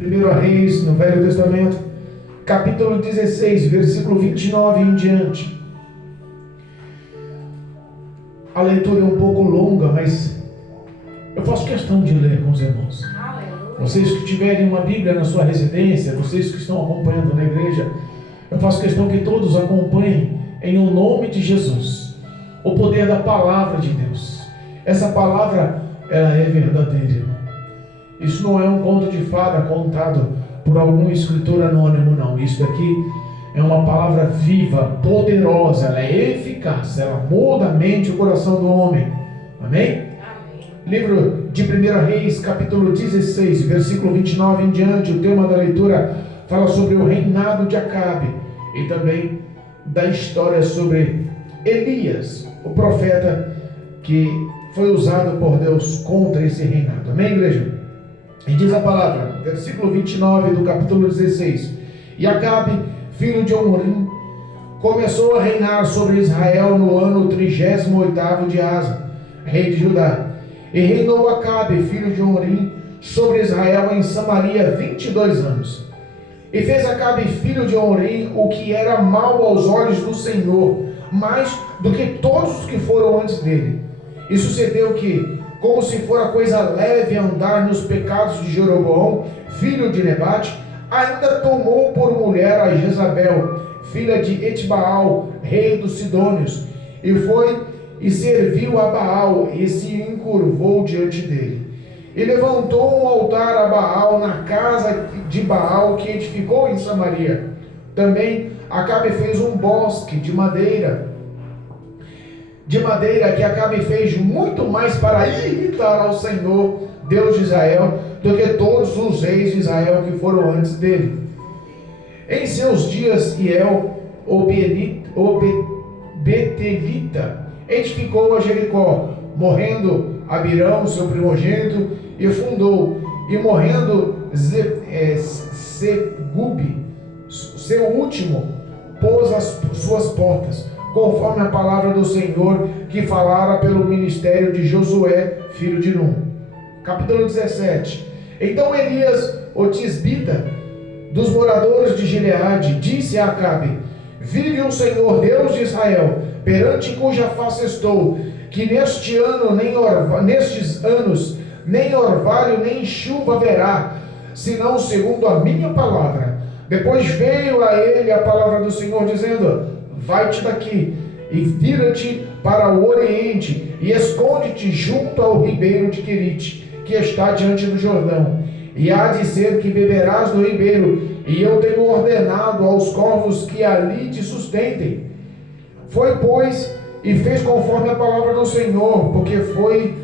1 Reis, no Velho Testamento, capítulo 16, versículo 29 em diante. A leitura é um pouco longa, mas eu faço questão de ler com os irmãos. Vocês que tiverem uma Bíblia na sua residência, vocês que estão acompanhando na igreja, eu faço questão que todos acompanhem em o nome de Jesus. O poder da palavra de Deus. Essa palavra, ela é verdadeira, irmão. Isso não é um conto de fada contado por algum escritor anônimo, não. Isso daqui é uma palavra viva, poderosa, ela é eficaz, ela muda a mente e o coração do homem. Amém? Amém. Livro de 1 Reis, capítulo 16, versículo 29 em diante. O tema da leitura fala sobre o reinado de Acabe e também da história sobre Elias, o profeta que foi usado por Deus contra esse reinado. Amém, igreja? E diz a palavra, versículo 29 do capítulo 16: E Acabe, filho de Omrim, começou a reinar sobre Israel no ano 38º de Asa, rei de Judá. E reinou Acabe, filho de Omrim, sobre Israel em Samaria 22 anos. E fez Acabe, filho de Omrim, o que era mal aos olhos do Senhor, mais do que todos os que foram antes dele. E sucedeu que, como se fora coisa leve andar nos pecados de Jeroboão, filho de Nebate, ainda tomou por mulher a Jezabel, filha de Etbaal, rei dos Sidônios, e foi e serviu a Baal, e se encurvou diante dele. E levantou um altar a Baal na casa de Baal, que edificou em Samaria. Também Acabe fez um bosque de madeira que Acabe fez muito mais para irritar ao Senhor, Deus de Israel, do que todos os reis de Israel que foram antes dele. Em seus dias, Hiel, o Betelita, edificou a Jericó, morrendo Abirão, seu primogênito, e fundou, e morrendo Segube, seu último, pôs as suas portas, conforme a palavra do Senhor que falara pelo ministério de Josué, filho de Num. Capítulo 17. Então Elias, o tisbita, dos moradores de Gileade, disse a Acabe: Vive o Senhor Deus de Israel, perante cuja face estou, que nestes anos nem orvalho nem chuva haverá, senão segundo a minha palavra. Depois veio a ele a palavra do Senhor, dizendo: Vai-te daqui e vira-te para o oriente e esconde-te junto ao ribeiro de Querite, que está diante do Jordão. E há de ser que beberás do ribeiro, e eu tenho ordenado aos corvos que ali te sustentem. Foi, pois, e fez conforme a palavra do Senhor, porque foi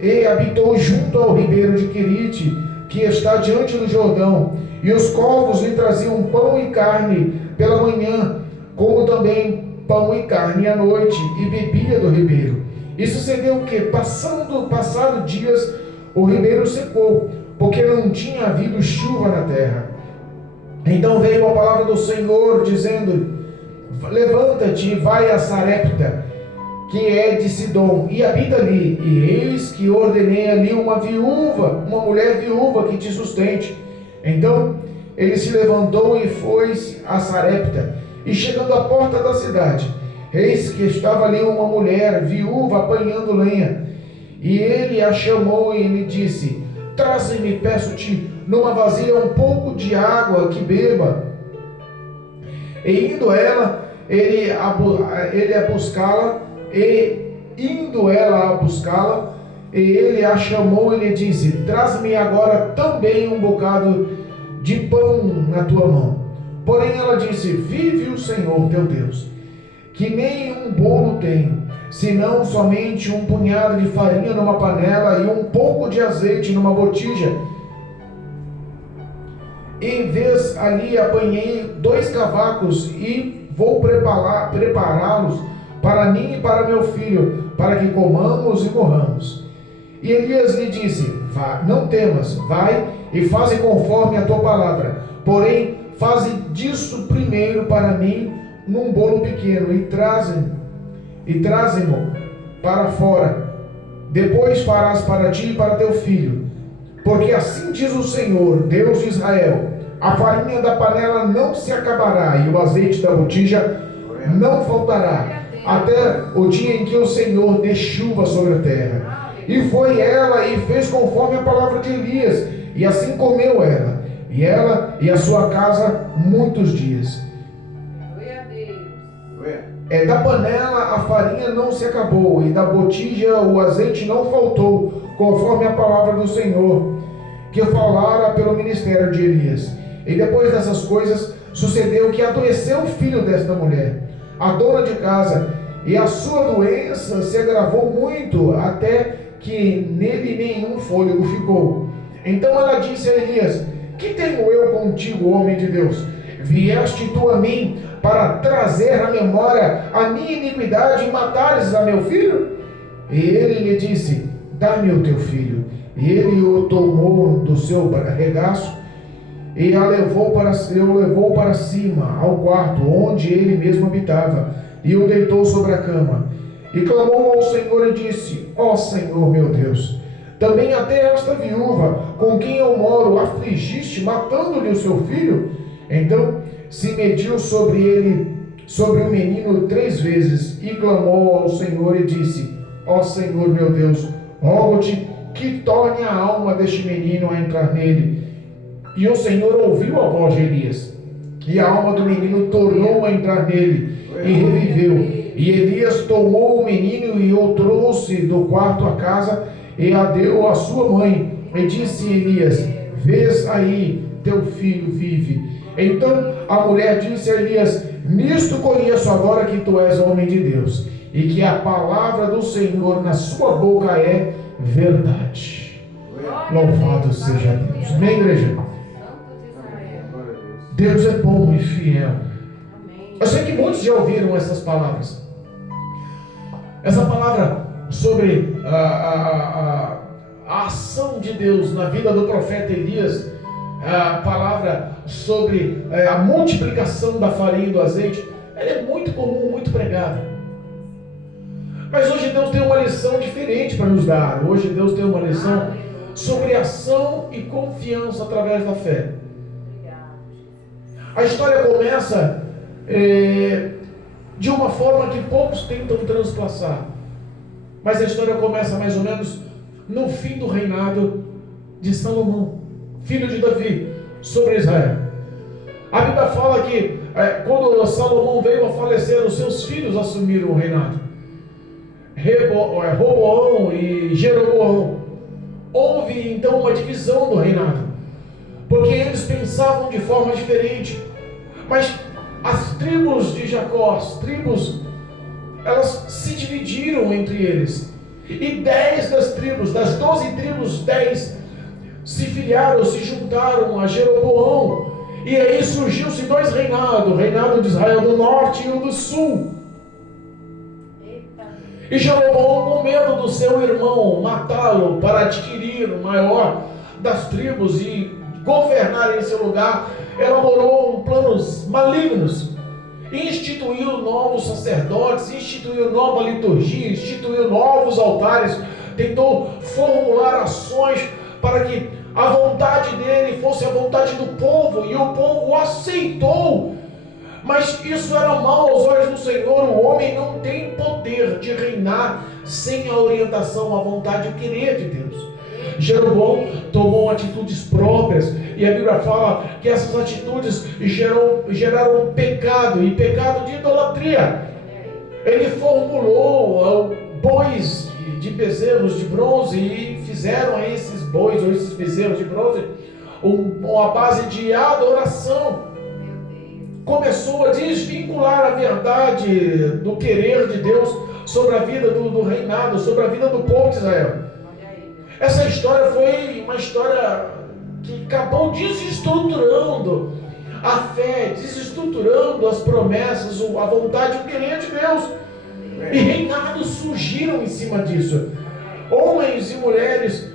e habitou junto ao ribeiro de Querite, que está diante do Jordão. E os corvos lhe traziam pão e carne pela manhã, como também pão e carne à noite, e bebia do ribeiro. E sucedeu que, passado dias, o ribeiro secou, porque não tinha havido chuva na terra. Então veio a palavra do Senhor, dizendo: Levanta-te e vai a Sarepta, que é de Sidom, e habita ali. E eis que ordenei ali uma mulher viúva que te sustente. Então ele se levantou e foi a Sarepta. E chegando à porta da cidade, eis que estava ali uma mulher viúva apanhando lenha. E ele a chamou e lhe disse: Traze-me, peço-te, numa vasilha um pouco de água que beba. E indo ela, ele a chamou e lhe disse: Traze-me agora também um bocado de pão na tua mão. Porém ela disse: Vive o Senhor teu Deus, que nem um bolo tenho, senão somente um punhado de farinha numa panela e um pouco de azeite numa botija. E vês ali apanhei 2 cavacos e vou prepará-los para mim e para meu filho, para que comamos e morramos. E Elias lhe disse: Vá, não temas, vai e faze conforme a tua palavra. Porém, faze disso primeiro para mim num bolo pequeno e trazem-mo para fora. Depois farás para ti e para teu filho. Porque assim diz o Senhor, Deus de Israel: a farinha da panela não se acabará, e o azeite da botija não faltará, até o dia em que o Senhor dê chuva sobre a terra. E foi ela e fez conforme a palavra de Elias, e assim comeu ela e a sua casa muitos dias. Da panela a farinha não se acabou, e da botija o azeite não faltou, conforme a palavra do Senhor, que falara pelo ministério de Elias. E depois dessas coisas, sucedeu que adoeceu o filho desta mulher, a dona de casa, e a sua doença se agravou muito, até que nele nenhum fôlego ficou. Então ela disse a Elias: que tenho eu contigo, homem de Deus? Vieste tu a mim para trazer à memória a minha iniquidade e matares a meu filho? E ele lhe disse: dá-me o teu filho. E ele o tomou do seu regaço e o levou para cima, ao quarto, onde ele mesmo habitava, e o deitou sobre a cama. E clamou ao Senhor e disse: ó Senhor meu Deus, também até esta viúva, com quem eu moro, afligiste, matando-lhe o seu filho? Então se mediu sobre ele, sobre o menino 3 vezes, e clamou ao Senhor e disse: ó Senhor meu Deus, rogo-te que torne a alma deste menino a entrar nele. E o Senhor ouviu a voz de Elias, e a alma do menino tornou a entrar nele, e reviveu. E Elias tomou o menino e o trouxe do quarto à casa, e a deu à sua mãe. E disse Elias: vês aí, teu filho vive. Então a mulher disse a Elias: nisto conheço agora que tu és homem de Deus, e que a palavra do Senhor na sua boca é verdade. Louvado seja Deus. Amém, igreja? Deus é bom e fiel. Eu sei que muitos já ouviram essas palavras. Essa palavra sobre a ação de Deus na vida do profeta Elias, a palavra sobre a multiplicação da farinha e do azeite, ela é muito comum, muito pregada. Mas hoje Deus tem uma lição diferente para nos dar. Hoje Deus tem uma lição sobre ação e confiança através da fé. A história começa de uma forma que poucos tentam transpassar. Mas a história começa mais ou menos no fim do reinado de Salomão, filho de Davi, sobre Israel. A Bíblia fala que quando Salomão veio a falecer, os seus filhos assumiram o reinado. Roboão e Jeroboão. Houve então uma divisão do reinado, porque eles pensavam de forma diferente. Mas as tribos de Jacó, as tribos, elas se dividiram entre eles. E 10 das tribos, das 12 tribos, 10 se filiaram, se juntaram a Jeroboão. E aí surgiu-se 2 reinados, o reinado de Israel do norte e o do sul. E Jeroboão, com medo do seu irmão matá-lo para adquirir o maior das tribos e governar em seu lugar, elaborou planos malignos, instituiu novos sacerdotes, instituiu nova liturgia, instituiu novos altares, tentou formular ações para que a vontade dele fosse a vontade do povo, e o povo aceitou. Mas isso era mal aos olhos do Senhor. O homem não tem poder de reinar sem a orientação, a vontade e o querer de Deus. Jeroboão tomou atitudes próprias, e a Bíblia fala que essas atitudes geraram pecado, e pecado de idolatria. Ele formulou bois de bezerros de bronze, e fizeram a esses bois ou esses bezerros de bronze uma base de adoração. Começou a desvincular a verdade do querer de Deus sobre a vida do reinado, sobre a vida do povo de Israel. Essa história foi uma história que acabou desestruturando a fé, desestruturando as promessas, a vontade e o querer de Deus. E reinados surgiram em cima disso. Homens e mulheres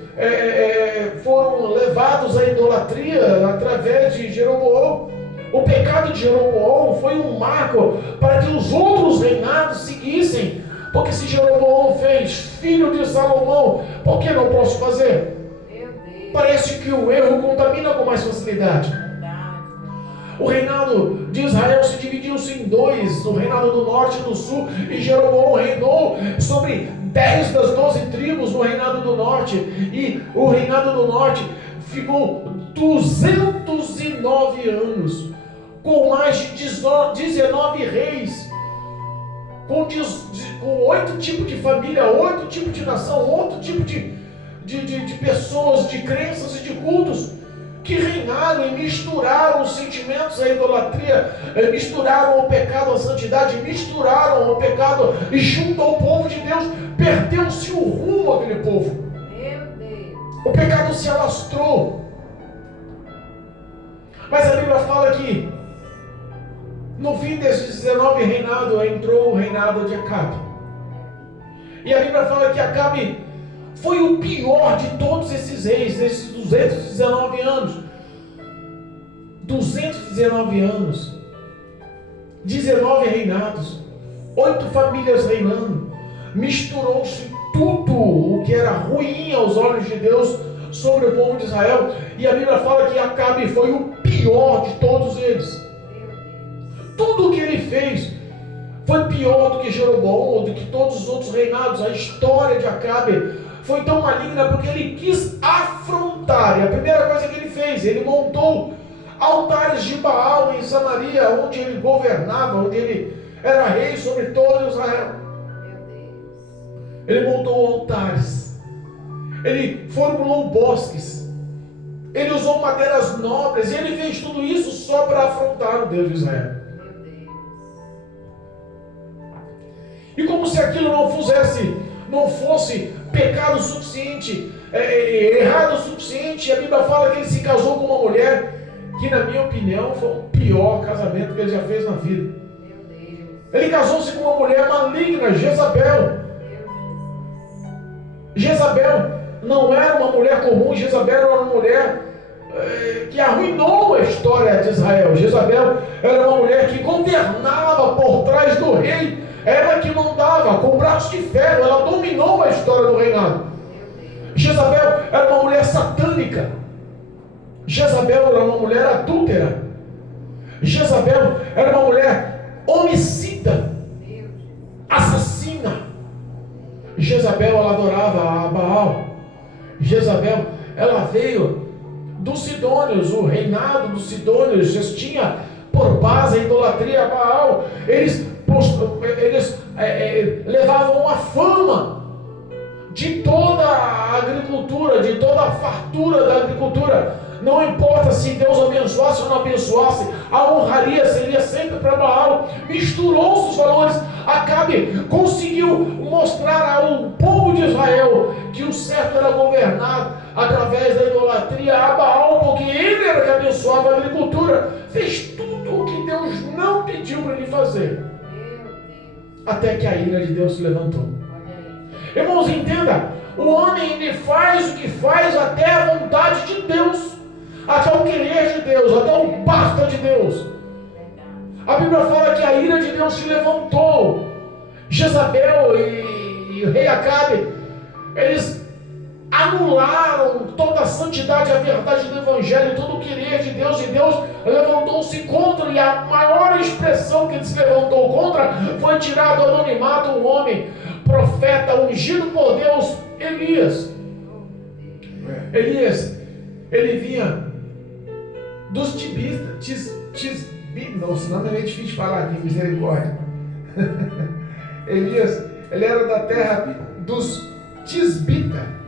foram levados à idolatria através de Jeroboão. O pecado de Jeroboão foi um marco para que os outros reinados seguissem. Porque se Jeroboão fez, filho de Salomão, por que não posso fazer? Parece que o erro contamina com mais facilidade. O reinado de Israel se dividiu-se em dois, o reinado do norte e do sul, e Jeroboão reinou sobre 10 das 12 tribos no reinado do norte, e o reinado do norte ficou 209 anos, com mais de 19 reis, com 8 tipos de família, 8 tipos de nação, 8 tipos de pessoas, de crenças e de cultos, que reinaram e misturaram os sentimentos à idolatria, misturaram o pecado à santidade, misturaram o pecado e junto ao povo de Deus, perdeu-se o rumo aquele povo. Meu Deus. O pecado se alastrou. Mas a Bíblia fala que no fim desses 19 reinados entrou o reinado de Acabe. E a Bíblia fala que Acabe foi o pior de todos esses reis, esses 219 anos. 219 anos. 19 reinados. 8 famílias reinando. Misturou-se tudo o que era ruim aos olhos de Deus sobre o povo de Israel. E a Bíblia fala que Acabe foi o pior de todos eles. Tudo o que ele fez foi pior do que Jeroboão, ou do que todos os outros reinados. A história de Acabe foi tão maligna porque ele quis afrontar. E a primeira coisa que ele fez, ele montou altares de Baal em Samaria, onde ele governava, onde ele era rei sobre todo Israel. Ele montou altares, ele formulou bosques, ele usou madeiras nobres, e ele fez tudo isso só para afrontar o Deus de Israel. E como se aquilo não fosse pecado suficiente, errado o suficiente, a Bíblia fala que ele se casou com uma mulher que, na minha opinião, foi o pior casamento que ele já fez na vida. Ele casou-se com uma mulher maligna, Jezabel. Jezabel não era uma mulher comum, Jezabel era uma mulher que arruinou a história de Israel. Jezabel era uma mulher que governava por trás do rei. Ela que mandava com braços de ferro, ela dominou a história do reinado. Jezabel era uma mulher satânica. Jezabel era uma mulher adúltera. Jezabel era uma mulher homicida, assassina. Jezabel, ela adorava a Baal. Jezabel, ela veio dos Sidônios, o reinado dos Sidônios. Eles tinha por base a idolatria a Baal. Eles levavam a fama de toda a agricultura, de toda a fartura da agricultura. Não importa se Deus abençoasse ou não abençoasse, a honraria seria sempre para Baal. Misturou-se os valores. Acabe conseguiu mostrar ao povo de Israel que o certo era governar através da idolatria a Baal, porque ele era que abençoava a agricultura. Fez tudo o que Deus não pediu para ele fazer. Até que a ira de Deus se levantou. Irmãos, entenda, o homem ele faz o que faz até a vontade de Deus, até o querer de Deus, até o basta de Deus. A Bíblia fala que a ira de Deus se levantou. Jezabel e o rei Acabe, eles anularam toda a santidade e a verdade do Evangelho, todo o querer de Deus, e Deus levantou-se contra, e a maior expressão que ele se levantou contra foi tirar do anonimato um homem, profeta, ungido por Deus, Elias. Elias, ele vinha dos Tisbitas, não, senão é meio difícil de falar aqui, misericórdia. Elias, ele era da terra dos Tisbitas.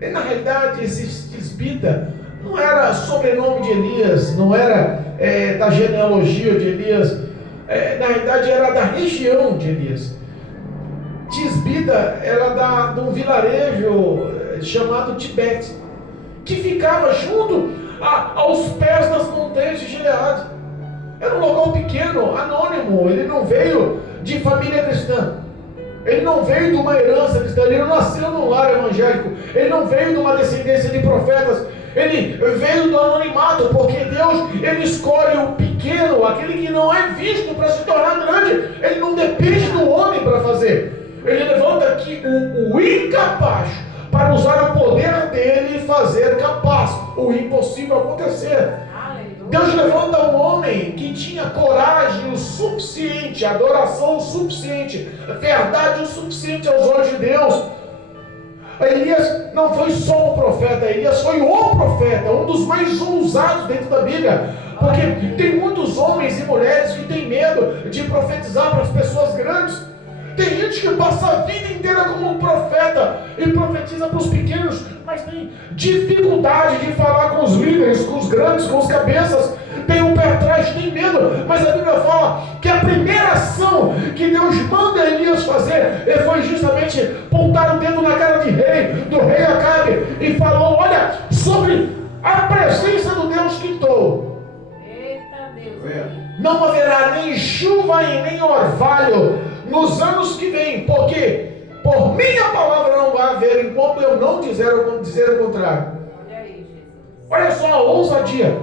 E na realidade, esse Tisbita não era sobrenome de Elias, não era da genealogia de Elias, na realidade era da região de Elias. Tisbita era de um vilarejo chamado Tibete, que ficava junto aos pés das montanhas de Gileade. Era um local pequeno, anônimo, ele não veio de família cristã. Ele não veio de uma herança cristã, ele não nasceu num lar evangélico, ele não veio de uma descendência de profetas, ele veio do anonimato, porque Deus, ele escolhe o pequeno, aquele que não é visto para se tornar grande. Ele não depende do homem para fazer, ele levanta aqui o incapaz para usar o poder dele e fazer capaz o impossível acontecer. Deus levanta um homem que tinha coragem o suficiente, adoração o suficiente, verdade o suficiente aos olhos de Deus. Elias não foi só um profeta, Elias foi o profeta, um dos mais ousados dentro da Bíblia. Porque tem muitos homens e mulheres que têm medo de profetizar para as pessoas grandes. Tem gente que passa a vida inteira como um profeta e profetiza para os pequenos, mas tem dificuldade de falar com os líderes, com os grandes, com os cabeças. Tem um pé atrás, tem medo. Mas a Bíblia fala que a primeira ação que Deus manda Elias fazer foi justamente apontar o dedo na cara do rei Acabe, e falou: olha, sobre a presença do Deus que estou, não haverá nem chuva e nem orvalho nos anos que vêm, porque por minha palavra não vai haver, enquanto eu não dizer o contrário. Olha só a ousadia.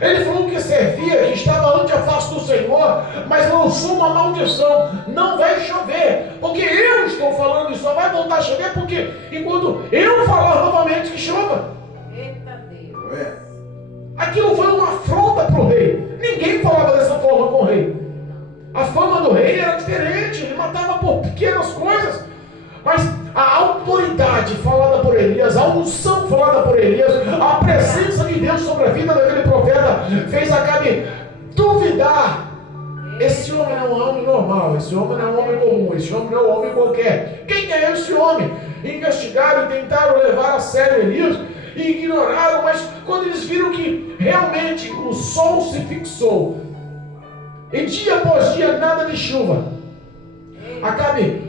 Ele falou que servia, que estava ante a face do Senhor, mas lançou uma maldição: não vai chover, porque eu estou falando, e só vai voltar a chover porque enquanto eu falar novamente que chova. Eita Deus. Aquilo foi uma afronta para o rei. Ninguém falava dessa forma com o rei. A fama do rei era diferente, ele matava por pequenas coisas. Mas a autoridade falada por Elias, a unção falada por Elias, a presença de Deus sobre a vida daquele profeta fez Acabe duvidar. Esse homem não é um homem normal, esse homem não é um homem comum, esse homem não é um homem qualquer. Quem é esse homem? Investigaram e tentaram levar a sério Elias e ignoraram, mas quando eles viram que realmente o sol se fixou e dia após dia nada de chuva, Acabe,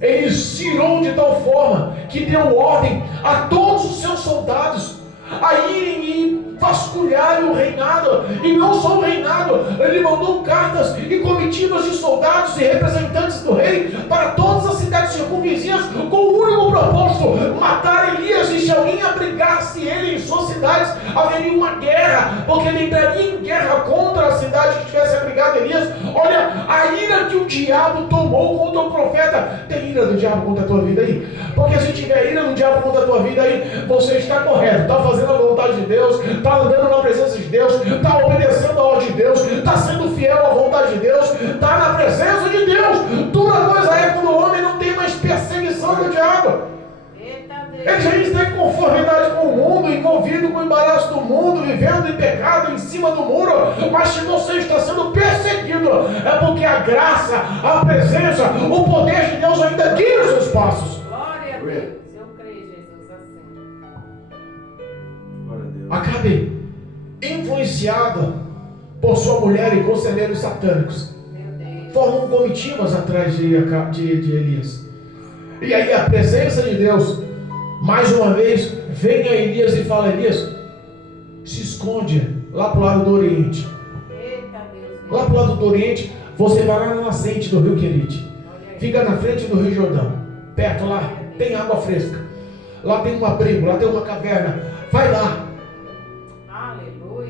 ele cirou de tal forma que deu ordem a todos os seus soldados a irem e vasculharem o reinado. E não só o reinado, ele mandou cartas e comitivas de soldados e representantes do rei para todas as cidades circunvizinhas, com o único propósito: matar Elias. E se alguém abrigasse ele em suas cidades, haveria uma guerra, porque ele entraria em guerra contra a cidade que tivesse abrigado Elias. Olha a ira que o diabo tomou contra o profeta. Tem ira do diabo contra a tua vida aí? Porque se tiver ira do diabo contra a tua vida aí, você está correto, está fazendo a vontade de Deus, está andando na presença de Deus, está obedecendo a ordem de Deus, está sendo fiel à vontade de Deus, está na presença de Deus. Dura coisa é quando o homem não tem mais perseguição do diabo. Ele já está em conformidade com o mundo, envolvido com o embaraço do mundo, vivendo em pecado em cima do muro. Mas se você está sendo perseguido, é porque a graça, a presença, o poder de Deus ainda guia os seus passos. Glória a Deus, eu creio, Jesus, assim. Acabe influenciado por sua mulher e conselheiros satânicos, formam comitivas atrás de Elias. E aí a presença de Deus mais uma vez vem a Elias e fala: Elias, se esconde lá para o lado do Oriente. Lá para o lado do Oriente, você vai lá na nascente do rio Querite. Fica na frente do rio Jordão. Perto lá, tem água fresca. Lá tem um abrigo, lá tem uma caverna. Vai lá.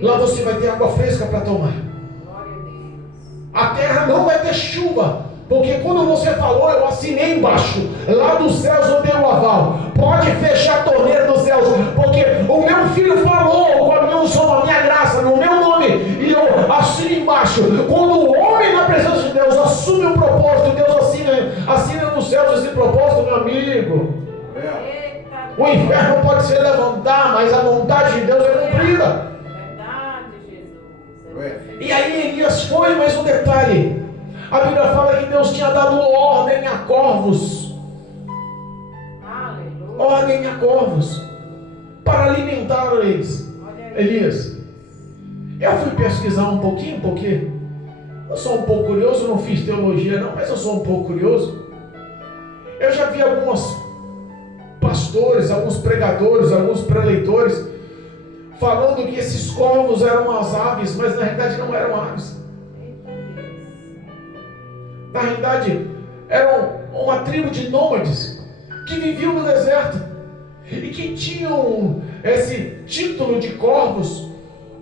Lá você vai ter água fresca para tomar. A terra não vai ter chuva, porque quando você falou, eu assinei embaixo. Lá dos céus eu dei o aval. Pode fechar a torneira dos céus, porque o meu filho falou com a minha graça, no meu nome, e eu assino embaixo. Quando o homem na presença de Deus assume o propósito, Deus assina nos céus esse propósito, meu amigo. O inferno pode se levantar, mas a vontade de Deus é cumprida. E aí Elias foi, mais um detalhe. A Bíblia fala que Deus tinha dado ordem a corvos. Ordem a corvos para alimentar eles. Elias, eu fui pesquisar um pouquinho, porque eu sou um pouco curioso, não fiz teologia não, mas eu sou um pouco curioso. Eu já vi alguns pastores, alguns pregadores, alguns preleitores falando que esses corvos eram as aves, mas na realidade não eram aves. Na realidade, eram uma tribo de nômades que viviam no deserto e que tinham esse título de corvos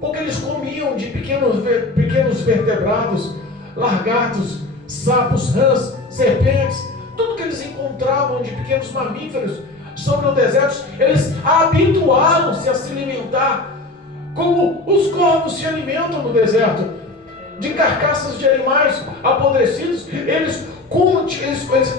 porque eles comiam de pequenos vertebrados, lagartos, sapos, rãs, serpentes, tudo que eles encontravam de pequenos mamíferos. sobre o deserto, eles habituaram-se a se alimentar como os corvos se alimentam no deserto, de carcaças de animais apodrecidos. Eles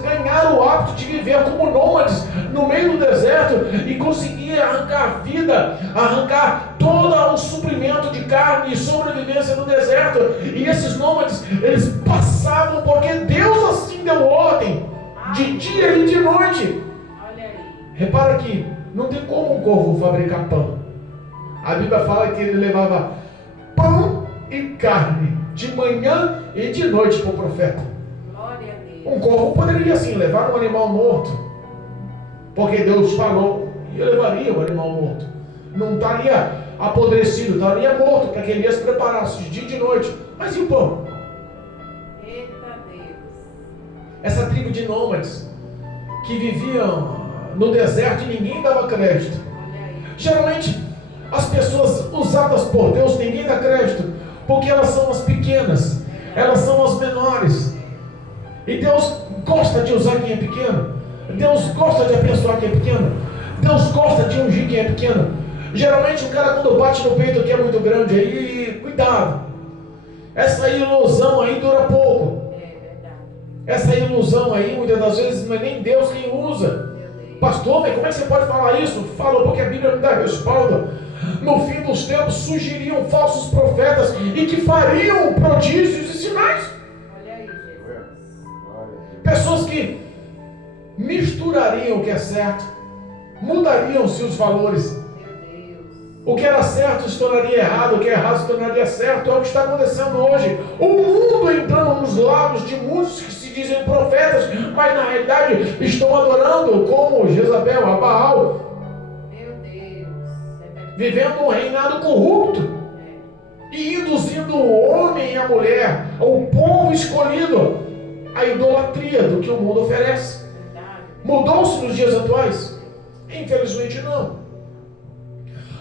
ganharam o hábito de viver como nômades no meio do deserto e conseguir arrancar vida, arrancar todo o suprimento de carne e sobrevivência no deserto. E esses nômades, eles passavam porque Deus assim deu ordem, de dia e de noite. Repara que não tem como um corvo fabricar pão. A Bíblia fala que ele levava pão e carne de manhã e de noite para o profeta. Um corvo poderia sim levar um animal morto, porque Deus falou e levaria o animal morto. Não estaria apodrecido, estaria morto, para que ele ia se preparasse de dia e de noite. Mas e o pão? Eita Deus. Essa tribo de nômades que viviam no deserto e ninguém dava crédito. Geralmente as pessoas usadas por Deus, ninguém dá crédito, porque elas são as pequenas, elas são as menores. E Deus gosta de usar quem é pequeno. Deus gosta de abençoar quem é pequeno. Deus gosta de ungir quem é pequeno. Geralmente o cara, quando bate no peito que é muito grande, aí cuidado. Essa ilusão aí dura pouco. Essa ilusão aí, muitas das vezes, não é nem Deus quem usa. Pastor, mas como é que você pode falar isso? Falou porque a Bíblia me dá respaldo. No fim dos tempos surgiriam falsos profetas e que fariam prodígios e sinais. Olha aí, Jesus. Pessoas que misturariam o que é certo, mudariam-se os valores. O que era certo se tornaria errado, o que é errado se tornaria certo. É o que está acontecendo hoje. O mundo entrando nos lábios de muitos que se dizem profetas, mas na realidade estão adorando como Jezabel, a Baal. Meu Deus. Vivendo um reinado corrupto e induzindo o homem e a mulher, o povo escolhido, a idolatria do que o mundo oferece. Mudou-se nos dias atuais? Infelizmente não.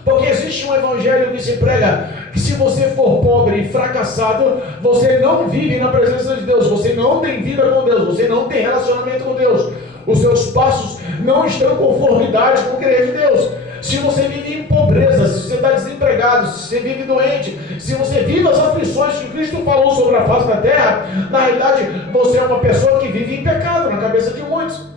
Porque existe um evangelho que se prega que se você for pobre e fracassado, você não vive na presença de Deus, você não tem vida com Deus, você não tem relacionamento com Deus, os seus passos não estão em conformidade com o querer de Deus. Se você vive em pobreza, se você está desempregado, se você vive doente, se você vive as aflições que Cristo falou sobre a face da terra, na realidade você é uma pessoa que vive em pecado na cabeça de muitos.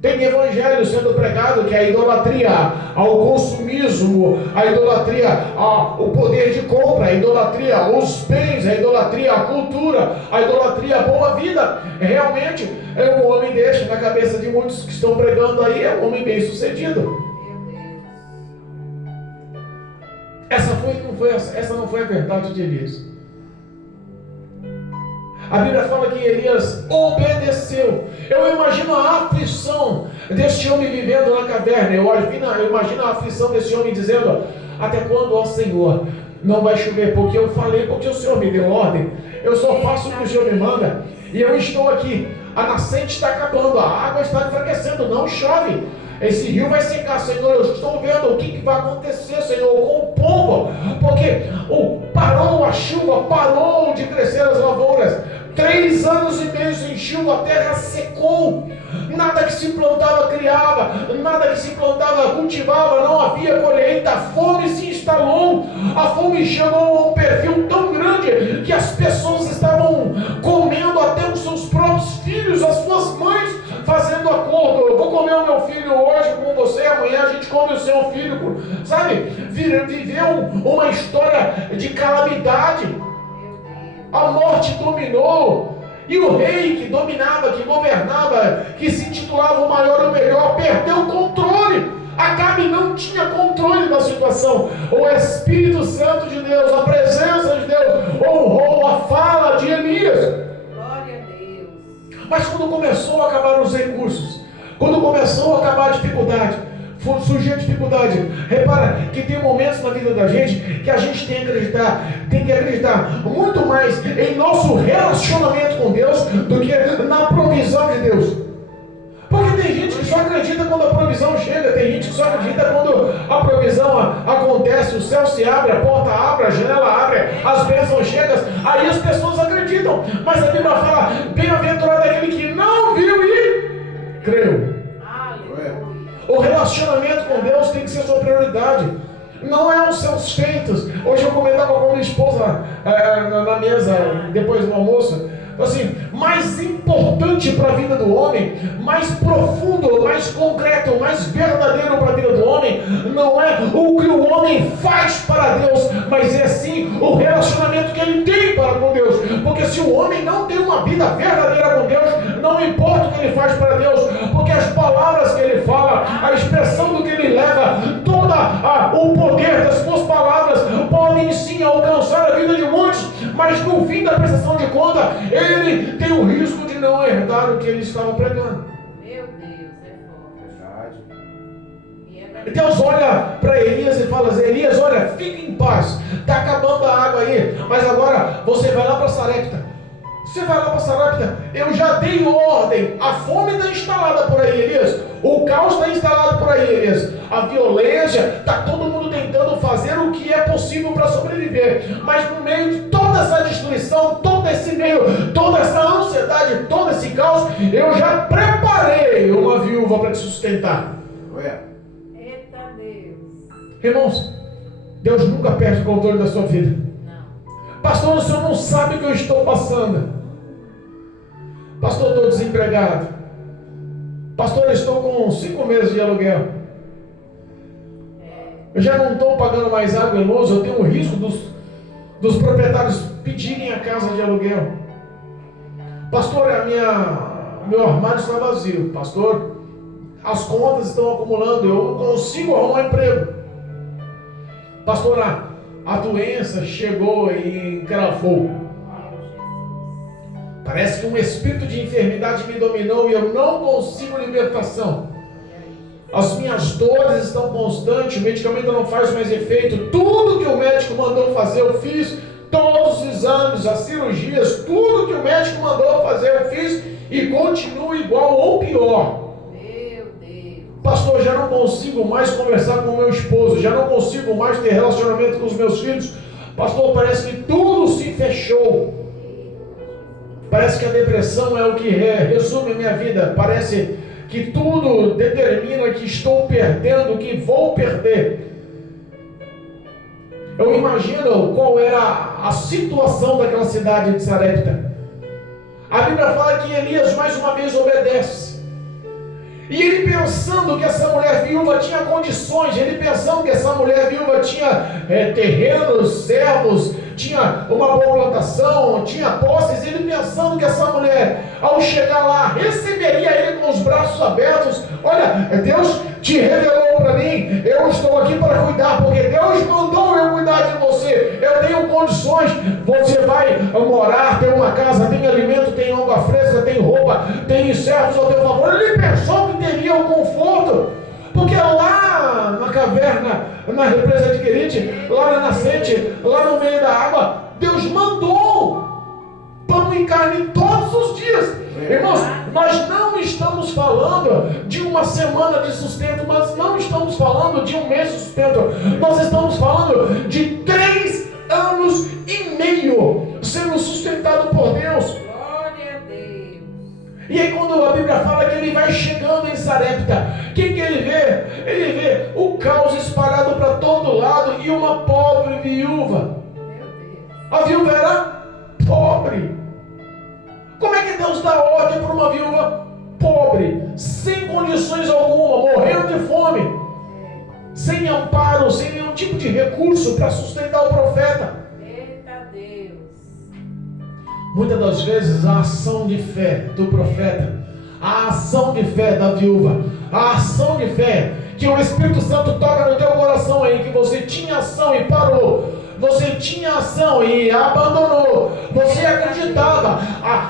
Tem evangelho sendo pregado que é a idolatria ao consumismo, a idolatria ao poder de compra, a idolatria aos bens, a idolatria à cultura, a idolatria à boa vida. Realmente, um homem deste na cabeça de muitos que estão pregando aí é um homem bem sucedido. Essa não foi a verdade de Elias. A Bíblia fala que Elias obedeceu. Eu imagino a aflição deste homem vivendo na caverna. Eu imagino a aflição desse homem dizendo: até quando, ó Senhor, não vai chover? Porque eu falei, porque o Senhor me deu ordem. Eu só faço o que o Senhor me manda. E eu estou aqui. A nascente está acabando, a água está enfraquecendo, não chove. Esse rio vai secar, Senhor. Eu estou vendo o que vai acontecer, Senhor, com o povo. Porque parou a chuva, parou de crescer as lavouras. 3 anos e meio sem chuva, a terra secou. Nada que se plantava criava, nada que se plantava cultivava, não havia colheita. A fome se instalou. A fome chegou a um perfil tão grande que as pessoas estavam comendo até os seus próprios filhos, as suas mães, fazendo acordo. Eu vou comer o meu filho hoje com você, amanhã a gente come o seu filho. Sabe? Viveu uma história de calamidade. A morte dominou. E o rei que dominava, que governava, que se intitulava o maior e o melhor, perdeu o controle. Acabe não tinha controle da situação. O Espírito Santo de Deus, a presença de Deus, honrou a fala de Elias. Glória a Deus. Mas quando começou a acabar os recursos, quando começou a acabar a dificuldade, surgiu a dificuldade. Repara que tem momentos na vida da gente que a gente tem que acreditar muito mais em nosso relacionamento com Deus do que na provisão de Deus. Porque tem gente que só acredita quando a provisão chega, tem gente que só acredita quando a provisão acontece, o céu se abre, a porta abre, a janela abre, as bênçãos chegam, aí as pessoas acreditam. Mas a Bíblia fala: bem-aventurado aquele que não viu e creu. Aleluia. O relacionamento com Deus tem que ser sua prioridade. Não é os seus feitos. Hoje eu comentava com a minha esposa na mesa, depois do almoço, assim, mais importante para a vida do homem, mais profundo, mais concreto, mais verdadeiro para a vida do homem, não é o que o homem faz para Deus, mas é sim o relacionamento que ele tem para com Deus. Porque se o homem não tem uma vida verdadeira com Deus, não importa o que ele faz para Deus, porque as palavras que ele fala, a expressão do que ele leva, todo o poder das suas palavras podem sim alcançar a vida de muitos, mas no fim da prestação de conta, ele tem o risco de não herdar o que ele estava pregando. Meu Deus, é forte. Deus olha para Elias e fala assim: Elias, olha, fica em paz, está acabando a água aí, mas agora você vai lá para Sarepta. Você vai lá para Sarepta, eu já dei ordem, a fome está instalada por aí, Elias, o caos está instalado por aí, Elias, a violência, está todo mundo tentando fazer o que é possível para sobreviver, mas no meio de toda essa destruição, todo esse meio, toda essa ansiedade, todo esse caos, eu já preparei uma viúva para te sustentar. Eita Deus. Irmãos, Deus nunca perde o controle da sua vida. Não. Pastor, o senhor não sabe o que eu estou passando. Pastor, eu estou desempregado. Pastor, eu estou com 5 meses de aluguel. Eu já não estou pagando mais água e luz. Eu tenho o risco dos proprietários pedirem a casa de aluguel. Pastor, meu armário está vazio. Pastor, as contas estão acumulando. Eu não consigo arrumar emprego. Pastor, a doença chegou e encravou. Parece que um espírito de enfermidade me dominou e eu não consigo libertação. As minhas dores estão constantes, o medicamento não faz mais efeito. Tudo que o médico mandou fazer eu fiz. Todos os exames, as cirurgias, tudo que o médico mandou fazer eu fiz e continuo igual ou pior. Meu Deus. Pastor, já não consigo mais conversar com o meu esposo, já não consigo mais ter relacionamento com os meus filhos. Pastor, parece que tudo se fechou. Parece que a depressão é o que resume a minha vida. Parece que tudo determina que estou perdendo, que vou perder. Eu imagino qual era a situação daquela cidade de Sarepta. A Bíblia fala que Elias mais uma vez obedece. E ele pensando que essa mulher viúva tinha condições, ele pensando que essa mulher viúva tinha terrenos, servos, tinha uma boa plantação, tinha posses, ele pensando que essa mulher, ao chegar lá, receberia ele com os braços abertos. Olha, Deus te revelou para mim, eu estou aqui para cuidar, porque Deus mandou eu cuidar de você, eu tenho condições, você vai morar, tem uma casa, tem alimento, tem água fresca, tem roupa, tem servos ao teu favor. Ele pensou que teria o conforto, porque lá na caverna, na represa de Querite, lá na nascente, lá no meio da água, Deus mandou pão e carne todos os dias. Irmãos, nós não estamos falando de uma semana de sustento, nós não estamos falando de um mês de sustento, nós estamos falando de 3 anos e meio sendo sustentado por Deus. Glória a Deus. E aí quando a Bíblia fala que ele vai chegando em Sarepta, o que ele vê? Ele vê o caos espalhado para todo lado e uma pobre viúva. Meu Deus. A viúva era pobre. Como é que Deus dá ordem para uma viúva pobre, sem condições alguma, morrendo de fome, sem amparo, sem nenhum tipo de recurso para sustentar o profeta? Eita Deus. Muitas das vezes a ação de fé do profeta, a ação de fé da viúva, a ação de fé que o Espírito Santo toca no teu coração aí, que você tinha ação e parou, você tinha ação e abandonou, você acreditava,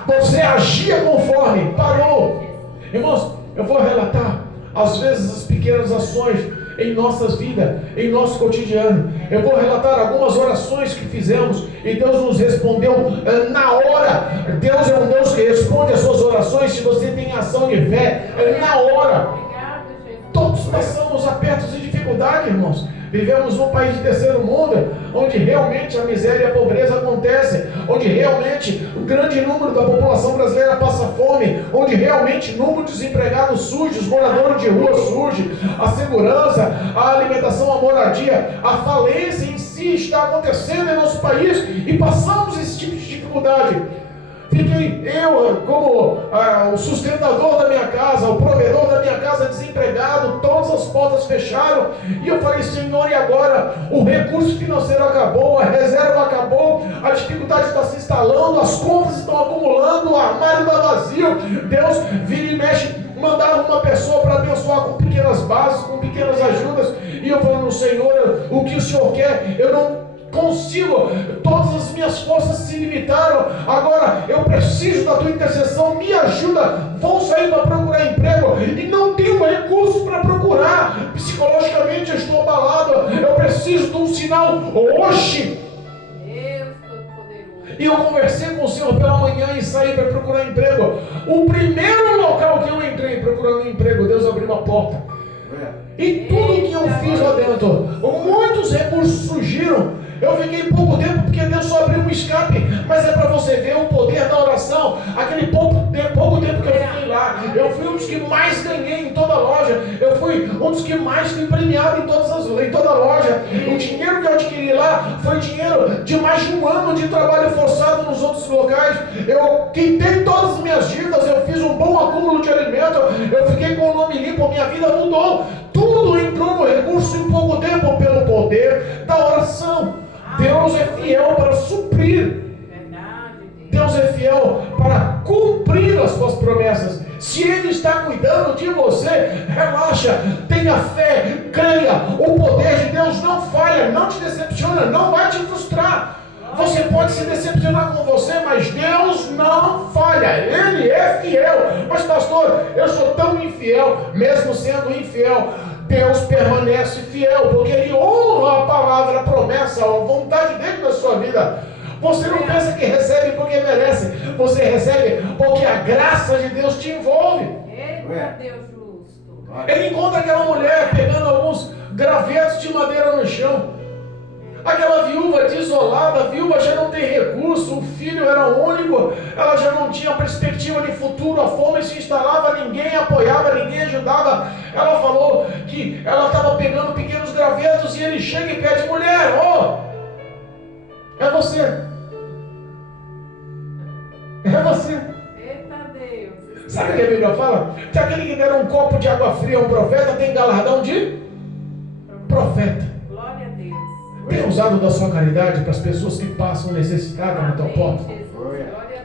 você agia conforme, parou. Irmãos, eu vou relatar às vezes as pequenas ações em nossas vidas, em nosso cotidiano. Eu vou relatar algumas orações que fizemos e Deus nos respondeu na hora. Deus é um Deus que responde as suas orações se você tem ação de fé na hora. Obrigado, Jesus. Todos passamos apertos e dificuldades, irmãos. Vivemos num país de terceiro mundo, onde realmente a miséria e a pobreza acontecem, onde realmente o grande número da população brasileira passa fome, onde realmente o número de desempregados surge, os moradores de rua surge, a segurança, a alimentação, a moradia, a falência em si está acontecendo em nosso país e passamos esse tipo de dificuldade. Fiquei eu, como o sustentador da minha casa, o provedor da minha casa, desempregado, todas as portas fecharam, e eu falei: Senhor, e agora? O recurso financeiro acabou, a reserva acabou, a dificuldade está se instalando, as contas estão acumulando, o armário está vazio. Deus vira e mexe, mandava uma pessoa para abençoar com pequenas bases, com pequenas ajudas, e eu falando: Senhor, o que o Senhor quer? Eu não consigo, todas as minhas forças se limitaram, agora eu preciso da tua intercessão, me ajuda. Vou sair para procurar emprego e não tenho recursos para procurar, psicologicamente eu estou abalado, eu preciso de um sinal hoje. E eu conversei com o Senhor pela manhã e saí para procurar emprego. O primeiro local que eu entrei procurando emprego, Deus abriu a porta. E tudo que eu fiz lá dentro, muitos recursos surgiram. Eu fiquei pouco tempo porque Deus só abriu um escape, mas é para você ver o poder da oração. Aquele pouco tempo que eu fiquei lá, eu fui um dos que mais ganhei em toda a loja, eu fui um dos que mais fui premiado em toda a loja. O dinheiro que eu adquiri lá foi dinheiro de mais de um ano de trabalho forçado nos outros locais. Eu quitei todas as minhas dívidas, eu fiz um bom acúmulo de alimento, eu fiquei com o nome limpo, minha vida mudou. Tudo entrou no recurso em pouco tempo pelo poder da oração. Deus é fiel para suprir. Deus é fiel para cumprir as suas promessas. Se Ele está cuidando de você, relaxa, tenha fé, creia. O poder de Deus não falha, não te decepciona, não vai te frustrar. Você pode se decepcionar com você, mas Deus não falha. Ele é fiel. Mas pastor, eu sou tão infiel. Mesmo sendo infiel, Deus permanece fiel, porque Ele honra a palavra, a promessa, a vontade dEle na sua vida. Você não pensa que recebe porque merece, você recebe porque a graça de Deus te envolve. Ele encontra aquela mulher pegando alguns gravetos de madeira no chão. Aquela viúva desolada, a viúva já não tem recurso, o filho era único, ela já não tinha perspectiva de futuro, a fome se instalava, ninguém apoiava, ninguém ajudava. Ela falou que ela estava pegando pequenos gravetos e ele chega e pede: mulher, é você. É você. Eita Deus. Sabe o que a Bíblia fala? Que aquele que der um copo de água fria a um profeta tem galardão de profeta. Tem usado da sua caridade para as pessoas que passam necessitadas na tua porta?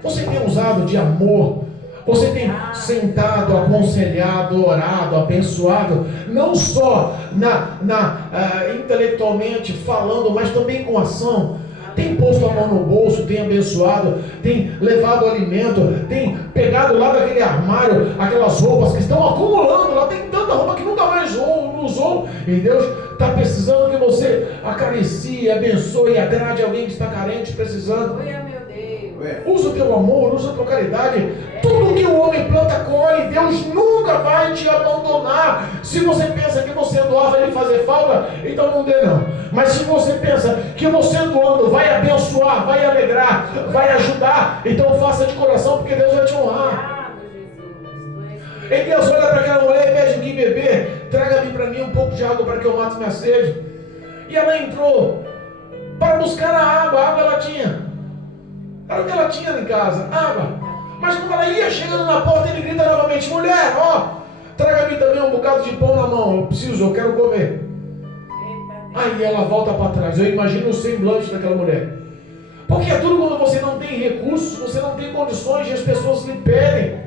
Você tem usado de amor? Você tem sentado, aconselhado, orado, abençoado, não só intelectualmente falando, mas também com ação? Tem posto a mão no bolso, tem abençoado, tem levado alimento, tem pegado lá daquele armário aquelas roupas que estão acumulando, lá tem tanta roupa que nunca mais usou, e Deus está precisando que você acaricie, abençoe, agrade alguém que está carente, precisando. Usa o teu amor, usa a tua caridade. Tudo que o homem planta, colhe. Deus nunca vai te abandonar. Se você pensa que você doar vai lhe fazer falta, então não dê não. Mas se você pensa que você doando vai abençoar, vai alegrar, vai ajudar, então faça de coração, porque Deus vai te honrar. Elias olha para aquela mulher e pede: me beber, traga-me para mim um pouco de água para que eu mate minha sede. E ela entrou para buscar a água ela tinha. Era o que ela tinha em casa, água. Mas quando ela ia chegando na porta, ele grita novamente: mulher, traga-me também um bocado de pão na mão, eu quero comer. Aí ela volta para trás. Eu imagino o semblante daquela mulher. Porque é tudo quando você não tem recursos, você não tem condições e as pessoas lhe pedem.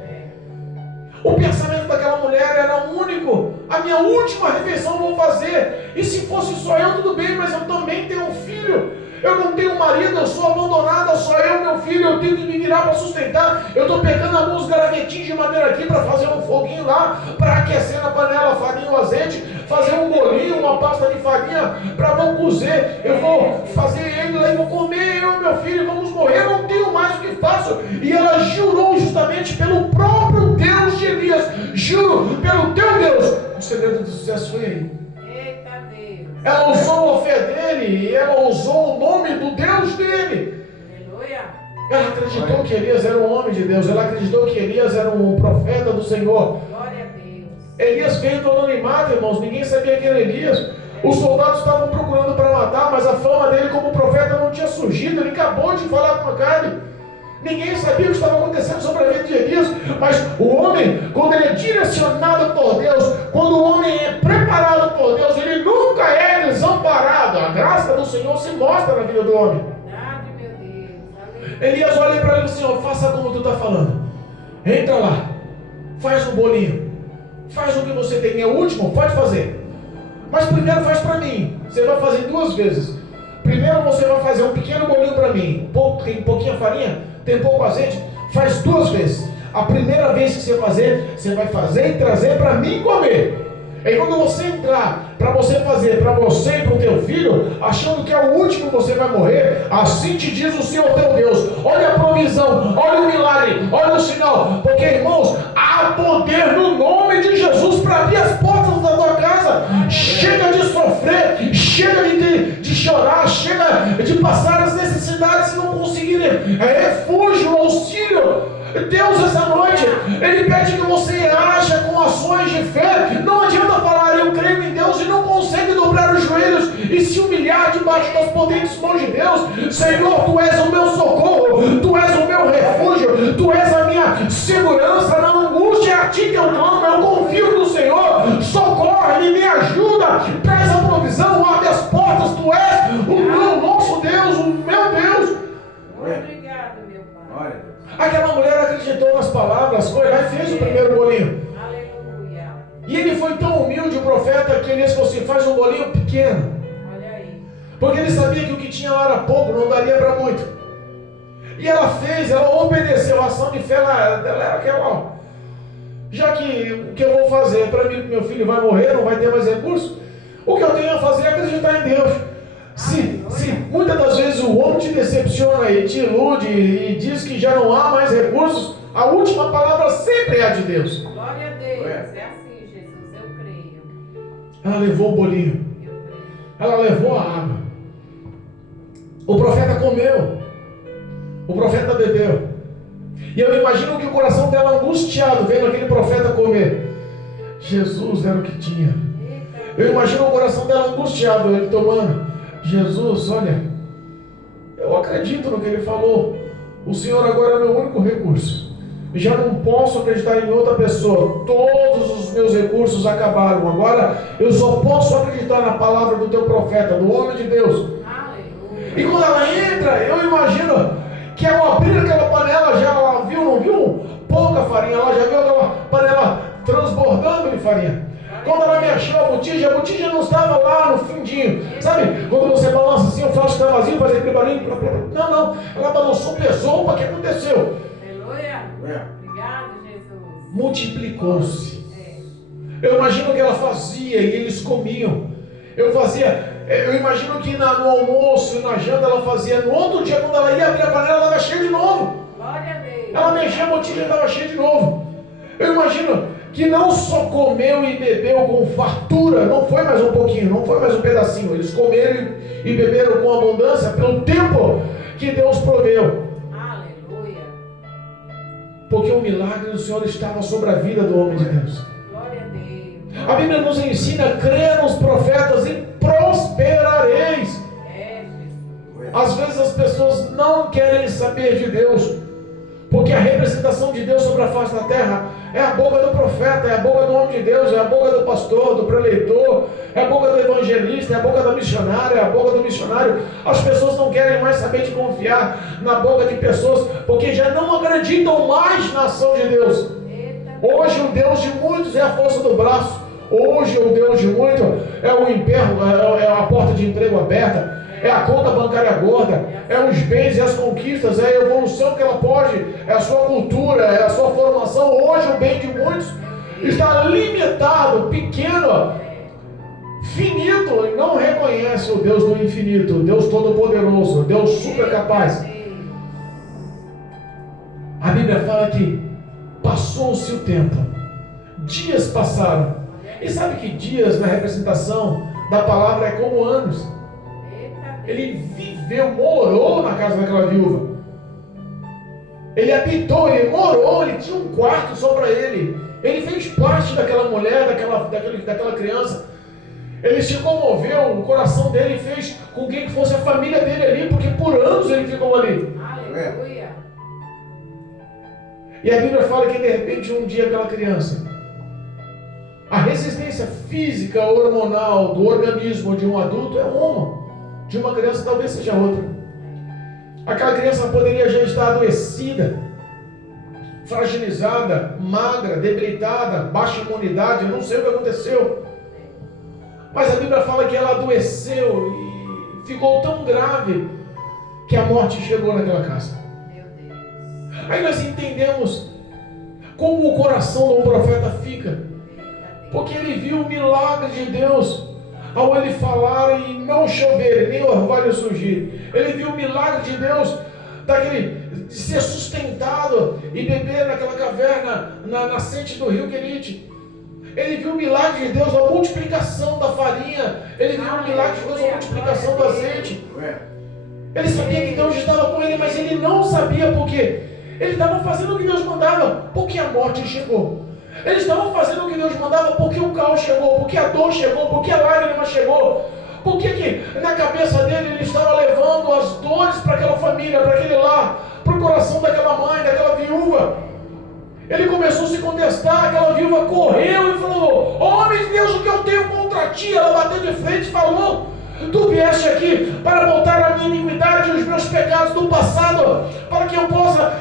O pensamento daquela mulher era único: a minha última refeição eu vou fazer. E se fosse só eu, tudo bem, mas eu também tenho um filho. Eu não tenho marido, eu sou abandonada, só eu e meu filho, eu tenho que me virar para sustentar. Eu estou pegando alguns gravetinhos de madeira aqui para fazer um foguinho lá, para aquecer na panela a farinha e o azeite, fazer um bolinho, uma pasta de farinha, para vou cozer. Eu vou fazer ele lá e vou comer, eu e meu filho, vamos morrer, eu não tenho mais o que faço. E ela jurou justamente pelo próprio Deus de Elias: juro pelo teu Deus. O segredo do sucesso foi aí. Eita Deus. Ela usou a fé dele, e ela usou o nome do Deus dele. Aleluia. Ela acreditou que Elias era um homem de Deus. Ela acreditou que Elias era um profeta do Senhor. Glória a Deus. Elias veio do anonimato, irmãos. Ninguém sabia quem era Elias. Os soldados estavam procurando para matar, mas a fama dele como profeta não tinha surgido. Ele acabou de falar com Acabe. Ninguém sabia o que estava acontecendo sobre a vida de Elias. Mas o homem, quando ele é direcionado por Deus, quando o homem é preparado por Deus, ele nunca é desamparado. A graça do Senhor se mostra na vida do homem. Verdade, meu Deus. Elias olha para ele e diz: Senhor, faça como tu está falando. Entra lá, faz um bolinho, faz o que você tem. É o último, pode fazer. Mas primeiro faz para mim. Você vai fazer 2 vezes. Primeiro você vai fazer um pequeno bolinho para mim. Tem pouquinha farinha, tem pouco azeite. Faz 2 vezes. A primeira vez que você vai fazer e trazer para mim comer. E quando você entrar, para você fazer para você e para o teu filho, achando que é o último você vai morrer, assim te diz o Senhor teu Deus. Olha a provisão, olha o milagre, olha o sinal. Porque, irmãos, há poder no nome de Jesus para abrir as portas da tua casa. Chega de sofrer, chega de chorar, chega de passar as necessidades e não conseguir refúgio, auxílio. Deus, essa noite, Ele pede que você haja com ações de fé. Não adianta falar eu creio em Deus e não consegue dobrar os joelhos e se humilhar debaixo das potentes mãos de Deus. Senhor, Tu és o meu socorro, Tu és o meu refúgio, Tu és a minha segurança na angústia. É a Ti que eu clamo, eu confio no Senhor. Socorre-me, me ajuda, traz a provisão, abre as portas. Tu és o nosso Deus, o meu Deus. Obrigado, meu Pai. Aquela mulher acreditou nas palavras, foi lá e fez o primeiro bolinho. Aleluia. E ele foi tão humilde, o profeta, que ele disse: faz um bolinho pequeno. Olha aí. Porque ele sabia que o que tinha lá era pouco, não daria para muito. E ela fez, ela obedeceu. A ação de fé dela era aquela: ó, já que o que eu vou fazer para mim, meu filho vai morrer, não vai ter mais recursos, o que eu tenho a fazer é acreditar em Deus. Se muitas das vezes o homem te decepciona e te ilude e diz que já não há mais recursos, a última palavra sempre é a de Deus. Glória a Deus. É assim, Jesus, eu creio. Ela levou o bolinho, Eu creio. ela levou a água. O profeta comeu, o profeta bebeu. E eu imagino que o coração dela angustiado vendo aquele profeta comer. Jesus era o que tinha. Eu imagino o coração dela angustiado, ele tomando. Jesus, olha, eu acredito no que ele falou. O Senhor agora é o meu único recurso. Já não posso acreditar em outra pessoa. Todos os meus recursos acabaram. Agora eu só posso acreditar na palavra do teu profeta, do homem de Deus. Aleluia. E quando ela entra, eu imagino que ao abrir aquela panela, já ela viu, não viu pouca farinha, ela já viu aquela panela transbordando de farinha. Quando ela mexeu a botija não estava lá no fundinho. Sabe, quando você balança assim, o frasco está vazio, faz aquele barulho. Não, ela balançou, pesou, o que aconteceu? Aleluia. Obrigado, Jesus. Multiplicou-se. Eu imagino que ela fazia e eles comiam. Eu imagino que no almoço e na janta ela fazia. No outro dia, quando ela ia abrir a panela, ela estava cheia de novo. Glória a Deus. Ela mexia a botija e estava cheia de novo. Eu imagino que não só comeu e bebeu com fartura, não foi mais um pouquinho, não foi mais um pedacinho. Eles comeram e beberam com abundância pelo tempo que Deus proveu. Aleluia. Porque o milagre do Senhor estava sobre a vida do homem de Deus. Glória a Deus. A Bíblia nos ensina a crer nos profetas e prosperareis. Jesus. Às vezes as pessoas não querem saber de Deus, porque a representação de Deus sobre a face da terra é a boca do profeta, é a boca do homem de Deus, é a boca do pastor, do preleitor, é a boca do evangelista, é a boca da missionária, é a boca do missionário. As pessoas não querem mais saber de confiar na boca de pessoas, porque já não acreditam mais na ação de Deus. Hoje o Deus de muitos é a força do braço. Hoje o Deus de muitos é o emprego, é a porta de emprego aberta, é a conta bancária gorda, é os bens e as conquistas, é a evolução que ela pode, é a sua cultura, é a sua formação. Hoje o bem de muitos está limitado, pequeno, finito, e não reconhece o Deus do infinito, o Deus todo-poderoso, o Deus super capaz. A Bíblia fala que passou-se o tempo, dias passaram. E sabe que dias na representação da palavra é como anos. Ele viveu, morou na casa daquela viúva. Ele habitou, ele morou, ele tinha um quarto só para ele. Ele fez parte daquela mulher, daquela criança. Ele se comoveu, o coração dele fez com que fosse a família dele ali, porque por anos ele ficou ali. Aleluia. E a Bíblia fala que de repente um dia aquela criança, a resistência física, hormonal do organismo de um adulto é uma, de uma criança talvez seja outra. Aquela criança poderia já estar adoecida, fragilizada, magra, debilitada, baixa imunidade, eu não sei o que aconteceu. Mas a Bíblia fala que ela adoeceu e ficou tão grave que a morte chegou naquela casa. Meu Deus. Aí nós entendemos como o coração do profeta fica, porque ele viu o milagre de Deus ao ele falar e não chover, nem orvalho surgir. Ele viu o milagre de Deus de ser sustentado e beber naquela caverna, na nascente do rio Querite. Ele viu o milagre de Deus, a multiplicação da farinha. Ele viu o milagre de Deus, a multiplicação do azeite. Ele sabia que Deus estava com ele, mas ele não sabia por quê. Ele estava fazendo o que Deus mandava, porque a morte chegou. Ele estava fazendo o que Deus mandava, porque o caos chegou, porque a dor chegou, porque a lágrima chegou. Porque que na cabeça dele ele estava levando as dores para aquela família, para aquele lar, para o coração daquela mãe, daquela viúva. Ele começou a se contestar, aquela viúva correu e falou: homem de Deus, o que eu tenho contra ti? Ela bateu de frente e falou: tu vieste aqui para botar a minha iniquidade e os meus pecados do passado, para que eu possa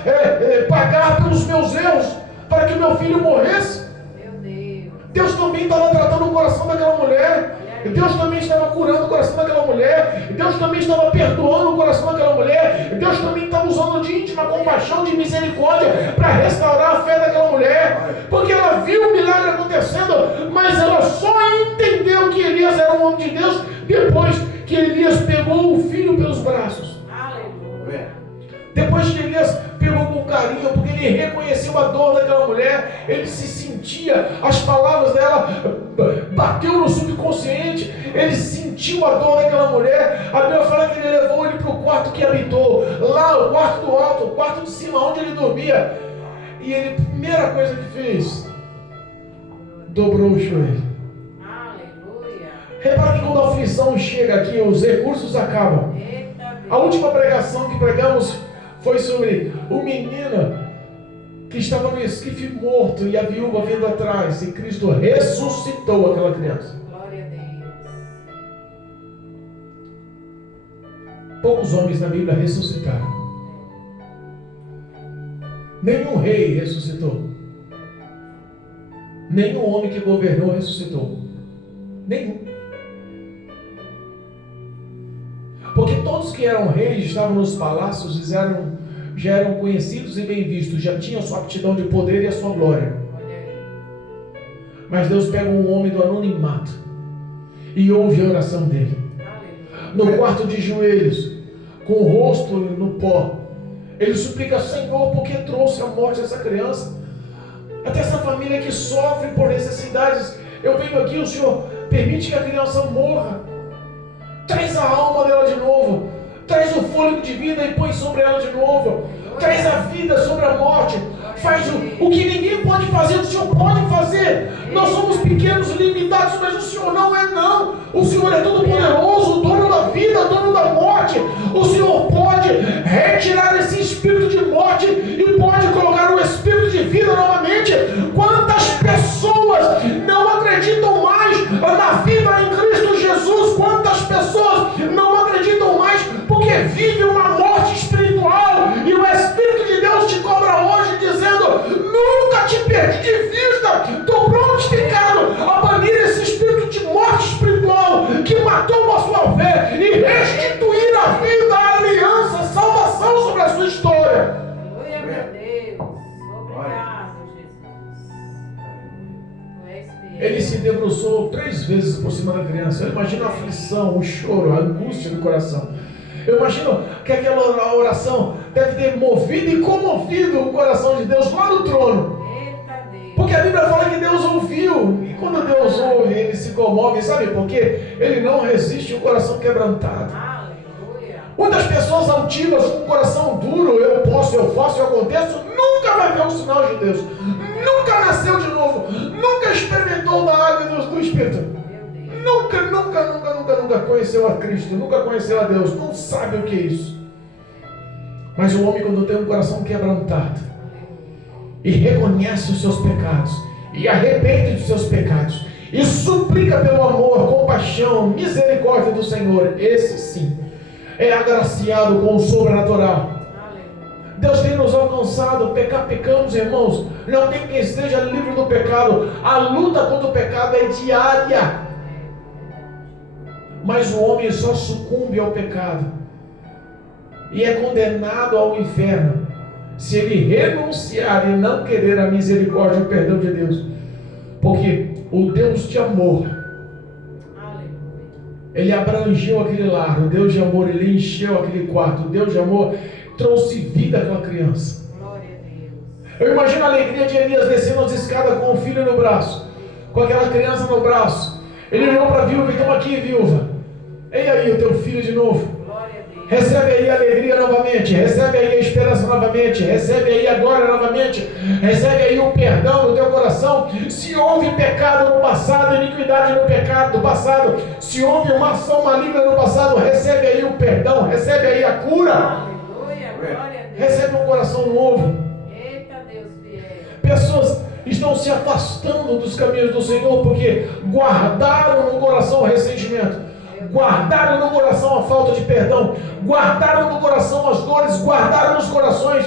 pagar pelos meus erros, para que meu filho morresse. Meu Deus. Deus também estava tratando o coração daquela mulher. Deus também estava curando o coração daquela mulher. Deus também estava perdoando o coração daquela mulher. Deus também estava usando de íntima compaixão, de misericórdia, para restaurar a fé daquela mulher. Porque ela viu o milagre acontecendo, mas ela só entendeu que Elias era um homem de Deus depois que Elias pegou o filho pelos braços. Aleluia. Depois que Elias pegou com carinho, porque ele reconheceu a dor daquela mulher, ele se sentia, as palavras dela bateu no subconsciente, ele sentiu a dor daquela mulher. A Bíblia fala que ele levou ele para o quarto que habitou, lá o quarto do alto, o quarto de cima, onde ele dormia. E ele, a primeira coisa que fez, dobrou o joelho. Aleluia. Repara que quando a aflição chega aqui, os recursos acabam. A última pregação que pregamos foi sobre o menino que estava no esquife morto e a viúva vindo atrás, e Cristo ressuscitou aquela criança. Glória a Deus. Poucos homens na Bíblia ressuscitaram. Nenhum rei ressuscitou. Nenhum homem que governou ressuscitou. Nenhum. Porque todos que eram reis estavam nos palácios e já eram conhecidos e bem vistos, já tinham sua aptidão de poder e a sua glória. Mas Deus pega um homem do anonimato e ouve a oração dele. No quarto de joelhos, com o rosto no pó, ele suplica: Senhor, por que trouxe a morte dessa criança? Até essa família que sofre por necessidades, eu venho aqui, o Senhor permite que a criança morra. Traz a alma dela de novo. Traz o fôlego de vida e põe sobre ela de novo. Traz a vida sobre a morte. Faz o que ninguém pode fazer, o Senhor pode fazer. Nós somos pequenos, limitados, mas o Senhor não é não. O Senhor é todo poderoso, dono da vida, dono da morte. O Senhor pode retirar esse espírito de morte e pode colocar um espírito de vida novamente. Quantas pessoas não acreditam mais na vida em Cristo Jesus? Quantas pessoas não acreditam mais porque vivem uma morte espiritual, e o Espírito de Deus te cobra hoje dizendo: nunca te perdi de vista, estou prontificado a banir esse espírito de morte espiritual que matou a sua fé e restituir a vida, a aliança, a salvação sobre a sua história. Aleluia, meu Deus. Obrigado, Jesus. Tu és fiel. Ele se debruçou 3 vezes por cima da criança. Eu imagino a aflição, o choro, a angústia do coração. Eu imagino que aquela oração deve ter movido e comovido o coração de Deus lá no trono. Eita Deus. Porque a Bíblia fala que Deus ouviu. E quando Deus ouve, Ele se comove. Sabe por quê? Ele não resiste ao coração quebrantado. Aleluia. Muitas pessoas altivas com o coração duro, eu posso, eu faço, eu aconteço, nunca vai ver o sinal de Deus. Nunca nasceu de novo. Nunca experimentou da água e do Espírito. Nunca conheceu a Cristo. Nunca conheceu a Deus. Não sabe o que é isso. Mas o homem, quando tem um coração quebrantado e reconhece os seus pecados e arrepende dos seus pecados e suplica pelo amor, compaixão, misericórdia do Senhor, esse sim é agraciado com o sobrenatural. Deus tem nos alcançado. Pecamos, irmãos. Não tem quem esteja livre do pecado. A luta contra o pecado é diária. Mas o homem só sucumbe ao pecado e é condenado ao inferno se ele renunciar e não querer a misericórdia e o perdão de Deus. Porque o Deus de amor, Ele abrangeu aquele lar. O Deus de amor, Ele encheu aquele quarto. O Deus de amor trouxe vida àquela criança. Eu imagino a alegria de Elias descendo as escadas com o filho no braço, com aquela criança no braço. Ele olhou para a viúva e: toma aqui, viúva. Ei aí o teu filho de novo. Recebe aí a alegria novamente. Recebe aí a esperança novamente. Recebe aí a glória novamente. Recebe aí o perdão no teu coração. Se houve pecado no passado, iniquidade no pecado do passado, se houve uma ação maligna no passado, recebe aí o perdão. Recebe aí a cura. Aleluia, glória a Deus. Recebe um coração novo. Eita Deus fiel. Pessoas estão se afastando dos caminhos do Senhor porque guardaram no coração o ressentimento, guardaram no coração a falta de perdão, guardaram no coração as dores, guardaram nos corações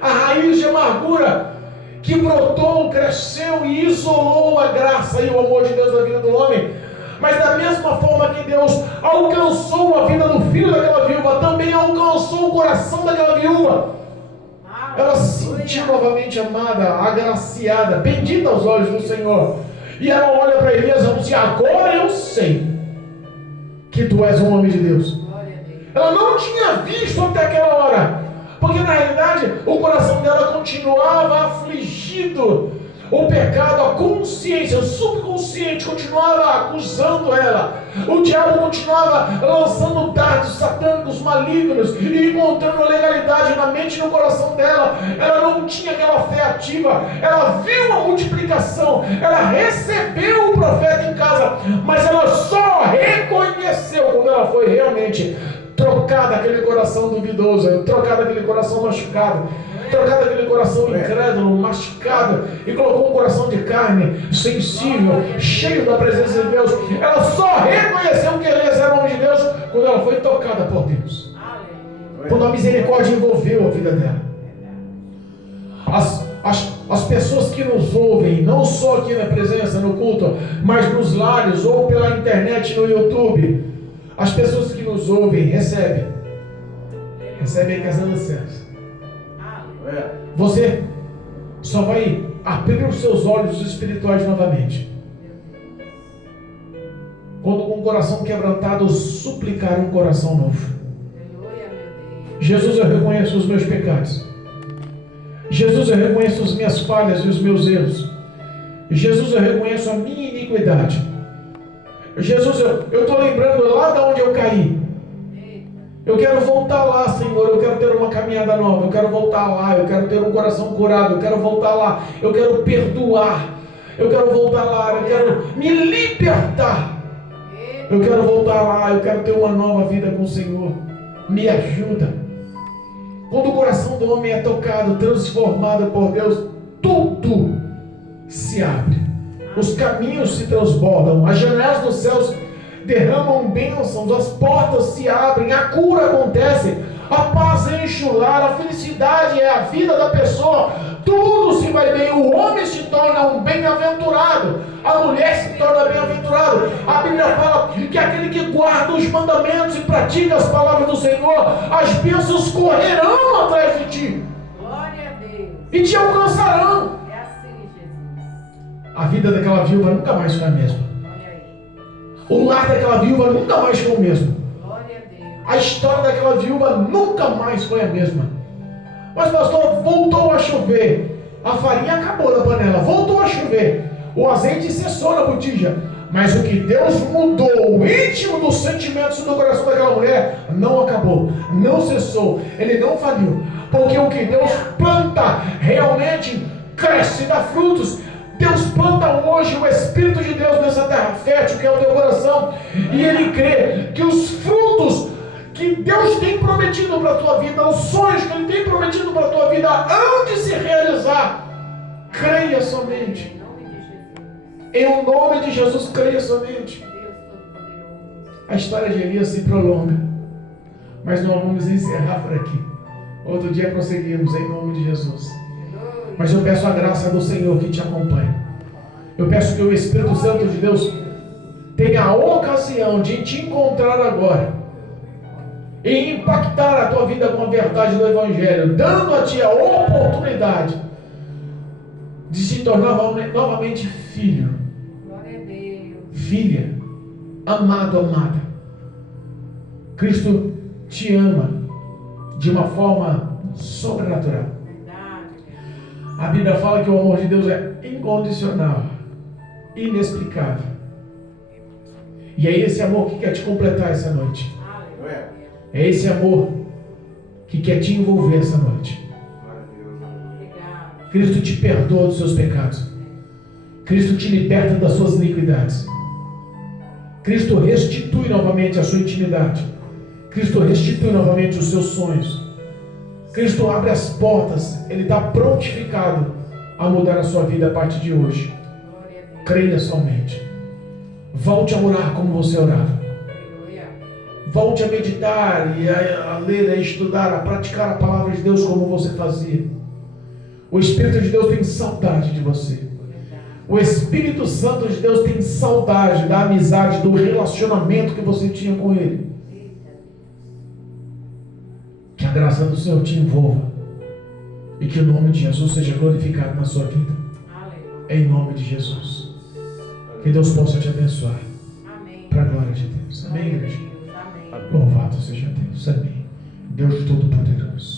a raiz de amargura que brotou, cresceu e isolou a graça e o amor de Deus na vida do homem. Mas da mesma forma que Deus alcançou a vida do filho daquela viúva, também alcançou o coração daquela viúva. Ela se sentiu novamente amada, agraciada, bendita aos olhos do Senhor. E ela olha para Elias e diz assim: agora eu sei que tu és um homem de Deus. Ela não tinha visto até aquela hora, porque na realidade o coração dela continuava afligido. O pecado, a consciência, o subconsciente continuava acusando ela. O diabo continuava lançando dardos satânicos malignos e encontrando legalidade na mente e no coração dela. Ela não tinha aquela fé ativa. Ela viu a multiplicação, ela recebeu o profeta em casa, mas ela só reconheceu quando ela foi realmente trocada aquele coração duvidoso, trocada aquele coração machucado, trocado aquele coração incrédulo, machucado, e colocou um coração de carne, sensível, cheio da presença de Deus. Ela só reconheceu que Elias era homem de Deus quando ela foi tocada por Deus, quando a misericórdia envolveu a vida dela. As pessoas que nos ouvem, não só aqui na presença, no culto, mas nos lares ou pela internet, no YouTube, as pessoas que nos ouvem recebem aí casando certo. Você só vai abrir os seus olhos espirituais novamente quando com o coração quebrantado suplicar um coração novo. Jesus, eu reconheço os meus pecados. Jesus, eu reconheço as minhas falhas e os meus erros. Jesus, eu reconheço a minha iniquidade. Jesus, eu estou lembrando lá de onde eu caí. Eu quero voltar lá, Senhor. Eu quero ter uma caminhada nova. Eu quero voltar lá. Eu quero ter um coração curado. Eu quero voltar lá. Eu quero perdoar. Eu quero voltar lá. Eu quero me libertar. Eu quero voltar lá. Eu quero ter uma nova vida com o Senhor. Me ajuda. Quando o coração do homem é tocado, transformado por Deus, tudo se abre. Os caminhos se transbordam. As janelas dos céus derramam bênçãos, as portas se abrem, a cura acontece, a paz enche o lar, a felicidade é a vida da pessoa, tudo se vai bem. O homem se torna um bem-aventurado, a mulher se torna bem-aventurado. A Bíblia fala que aquele que guarda os mandamentos e pratica as palavras do Senhor, as bênçãos correrão atrás de ti. Glória a Deus. E te alcançarão. É assim, Jesus. A vida daquela viúva nunca mais foi a mesma. O lar daquela viúva nunca mais foi o mesmo. Glória a Deus. A história daquela viúva nunca mais foi a mesma. Mas pastor, voltou a chover. A farinha acabou da panela, voltou a chover. O azeite cessou na botija. Mas o que Deus mudou, o íntimo dos sentimentos do coração daquela mulher, não acabou, não cessou, ele não faliu. Porque o que Deus planta realmente cresce, dá frutos. Deus planta hoje o Espírito de Deus nessa terra fértil que é o teu coração. E Ele crê que os frutos que Deus tem prometido para a tua vida, os sonhos que Ele tem prometido para a tua vida, hão de se realizar. Creia somente. Em o nome de Jesus, creia somente. A história de Elias se prolonga, mas nós vamos encerrar por aqui. Outro dia prosseguimos em nome de Jesus. Mas eu peço a graça do Senhor que te acompanhe. Eu peço que o Espírito Santo de Deus tenha a ocasião de te encontrar agora e impactar a tua vida com a verdade do Evangelho, dando a ti a oportunidade de se tornar novamente filho, filha, amado, amada. Cristo te ama de uma forma sobrenatural. A Bíblia fala que o amor de Deus é incondicional, inexplicável. E é esse amor que quer te completar essa noite. É esse amor que quer te envolver essa noite. Cristo te perdoa dos seus pecados. Cristo te liberta das suas iniquidades. Cristo restitui novamente a sua intimidade. Cristo restitui novamente os seus sonhos. Cristo abre as portas. Ele está prontificado a mudar a sua vida a partir de hoje. Creia somente. Volte a orar como você orava. Volte a meditar e a ler, a estudar, a praticar a palavra de Deus como você fazia. O Espírito de Deus tem saudade de você. O Espírito Santo de Deus tem saudade da amizade, do relacionamento que você tinha com Ele. Que a graça do Senhor te envolva e que o nome de Jesus seja glorificado na sua vida. Em nome de Jesus. Que Deus possa te abençoar. Para a glória de Deus. Amém, igreja? Louvado seja Deus. Amém. Deus Todo-Poderoso.